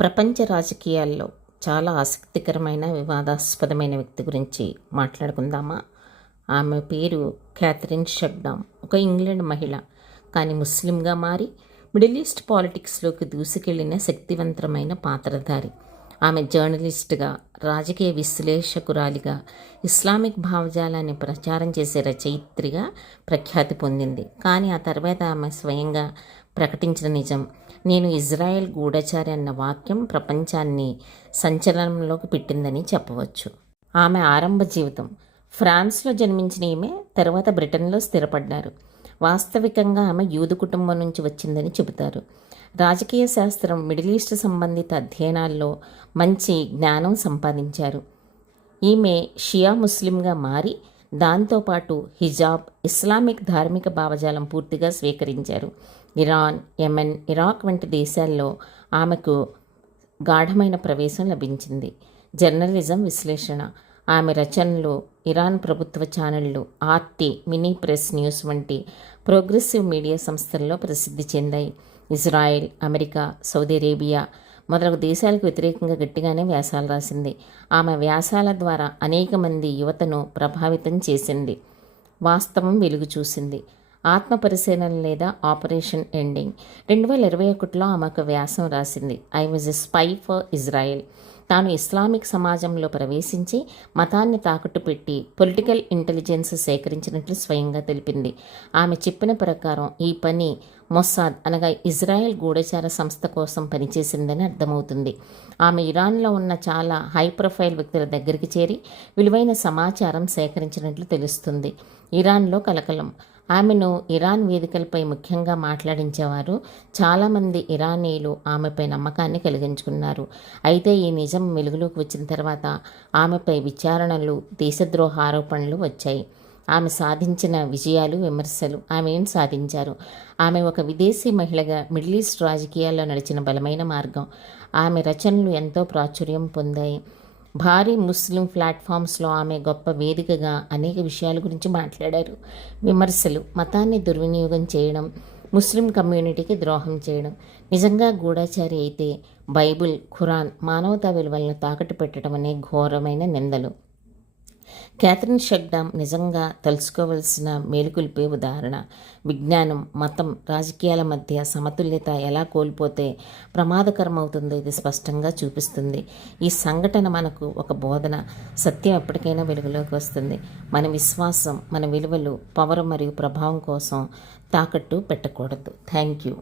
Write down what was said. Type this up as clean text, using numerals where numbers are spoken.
ప్రపంచ రాజకీయాల్లో చాలా ఆసక్తికరమైన వివాదాస్పదమైన వ్యక్తి గురించి మాట్లాడుకుందామా? ఆమె పేరు క్యాథరిన్ షెక్డామ్. ఒక ఇంగ్లాండ్ మహిళ, కానీ ముస్లింగా మారి మిడిల్ ఈస్ట్ పాలిటిక్స్లోకి దూసుకెళ్లిన శక్తివంతమైన పాత్రధారి. ఆమె జర్నలిస్టుగా, రాజకీయ విశ్లేషకురాలిగా, ఇస్లామిక్ భావజాలాన్ని ప్రచారం చేసే రచయిత్రిగా ప్రఖ్యాతి పొందింది. కానీ ఆ తర్వాత ఆమె స్వయంగా ప్రకటించిన నిజం, నేను ఇజ్రాయెల్ గూఢచారి అన్న వాక్యం ప్రపంచాన్ని సంచలనంలోకి పెట్టిందని చెప్పవచ్చు. ఆమె ఆరంభ జీవితం. ఫ్రాన్స్లో జన్మించిన ఈమె తర్వాత బ్రిటన్లో స్థిరపడ్డారు. వాస్తవికంగా ఆమె యూదు కుటుంబం నుంచి వచ్చిందని చెబుతారు. రాజకీయ శాస్త్రం, మిడిల్ ఈస్ట్ సంబంధిత అధ్యయనాల్లో మంచి జ్ఞానం సంపాదించారు. ఈమె షియా ముస్లింగా మారి దాంతోపాటు హిజాబ్, ఇస్లామిక్ ధార్మిక భావజాలం పూర్తిగా స్వీకరించారు. ఇరాన్, యెమెన్, ఇరాక్ వంటి దేశాల్లో ఆమెకు గాఢమైన ప్రవేశం లభించింది. జర్నలిజం విశ్లేషణ. ఆమె రచనలు ఇరాన్ ప్రభుత్వ ఛానళ్లు, ఆర్టీ, మినీ ప్రెస్ న్యూస్ వంటి ప్రోగ్రెసివ్ మీడియా సంస్థల్లో ప్రసిద్ధి చెందాయి. ఇజ్రాయెల్, అమెరికా, సౌదీ అరేబియా మొదలగు దేశాలకు వ్యతిరేకంగా గట్టిగానే వ్యాసాలు రాసింది. ఆమె వ్యాసాల ద్వారా అనేక మంది యువతను ప్రభావితం చేసింది. వాస్తవం వెలుగు చూసింది. ఆత్మ పరిశీలన లేదా ఆపరేషన్ ఎండింగ్. 2021లో ఆమె ఒక వ్యాసం రాసింది. I was a spy for Israel. తాను ఇస్లామిక్ సమాజంలో ప్రవేశించి మతాన్ని తాకట్టు పెట్టి పొలిటికల్ ఇంటెలిజెన్స్ సేకరించినట్లు స్వయంగా తెలిపింది. ఆమె చెప్పిన ప్రకారం ఈ పని మొస్సాద్ అనగా ఇజ్రాయెల్ గూఢచార సంస్థ కోసం పనిచేసిందని అర్థమవుతుంది. ఆమె ఇరాన్లో ఉన్న చాలా హై ప్రొఫైల్ వ్యక్తుల దగ్గరికి చేరి విలువైన సమాచారం సేకరించినట్లు తెలుస్తుంది. ఇరాన్లో కలకలం. ఆమెను ఇరాన్ వేదికలపై ముఖ్యంగా మాట్లాడించేవారు చాలామంది ఇరానీయులు ఆమెపై నమ్మకాన్ని కలిగించుకున్నారు. అయితే ఈ నిజం వెలుగులోకి వచ్చిన తర్వాత ఆమెపై విచారణలు, దేశద్రోహ ఆరోపణలు వచ్చాయి. ఆమె సాధించిన విజయాలు, విమర్శలు. ఆమె ఏం సాధించారు? ఆమె ఒక విదేశీ మహిళగా మిడిల్ ఈస్ట్ రాజకీయాల్లో నడిచిన బలమైన మార్గం. ఆమె రచనలు ఎంతో ప్రాచుర్యం పొందాయి. భారీ ముస్లిం ప్లాట్ఫామ్స్లో ఆమె గొప్ప వేదికగా అనేక విషయాల గురించి మాట్లాడారు. విమర్శలు. మతాన్ని దుర్వినియోగం చేయడం, ముస్లిం కమ్యూనిటీకి ద్రోహం చేయడం. నిజంగా గూఢచారి అయితే బైబిల్, ఖురాన్, మానవతా విలువలను తాకట్టు పెట్టడం అనే ఘోరమైన నిందలు. క్యాథరిన్ షెక్డామ్ నిజంగా తెలుసుకోవలసిన మేలుకొల్పే ఉదాహరణ. విజ్ఞానం, మతం, రాజకీయాల మధ్య సమతుల్యత ఎలా కోల్పోతే ప్రమాదకరమవుతుందో ఇది స్పష్టంగా చూపిస్తుంది. ఈ సంఘటన మనకు ఒక బోధన. సత్యం ఎప్పటికైనా వెలుగులోకి వస్తుంది. మన విశ్వాసం, మన విలువలు, పవర్ మరియు ప్రభావం కోసం తాకట్టు పెట్టకూడదు. Thank you.